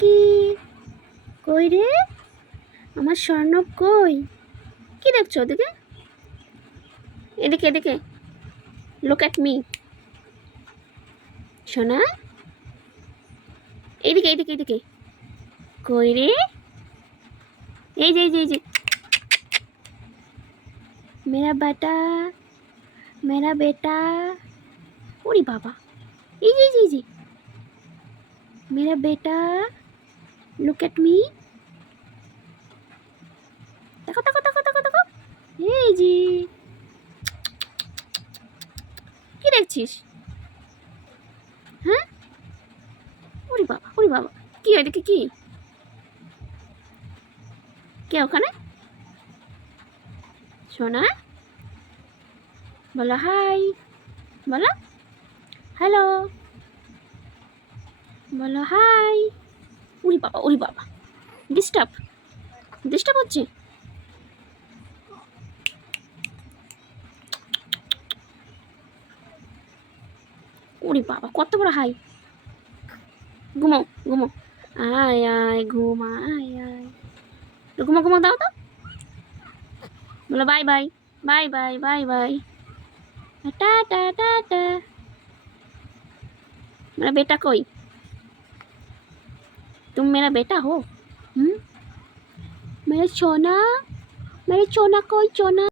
কি কই রে আমার স্বর্ণ কই? কি দেখছো ওদিকে? এদিকে এদিকে, লুক অ্যাট মি। সোনা, এইদিকে এইদিকে এইদিকে, কই রে? এই যে এই যে এই যে, মেরা বেটা, মেরা বেটা। ওরে বাবা, এই যে এই যে এই যে, মেরা বেটা, লুক অ্যাট মি। দেখো দেখো দেখো দেখো দেখো, এই যে। কি দেখছিস? হ্যাঁ, ওরে বাবা ওরে বাবা, কি এদিকে কি? কে ওখানে? সোনা, বলো হাই, বলো হ্যালো, বলো হাই। উরি বাবা, ডিস্টার্ব ডিস্টার্ব হচ্ছে। উরি বাবা, কত বড় হাই। ঘুমো ঘুমো, আয় আয় ঘুম, আয় আয়, ঘুমো ঘুমো, দাও তো। বলো bye bye, bye bye bye bye, tata tata. मेरा बेटा कोई? तुम मेरा बेटा हो? मेरे चोना, मेरे चोना कोई चोना।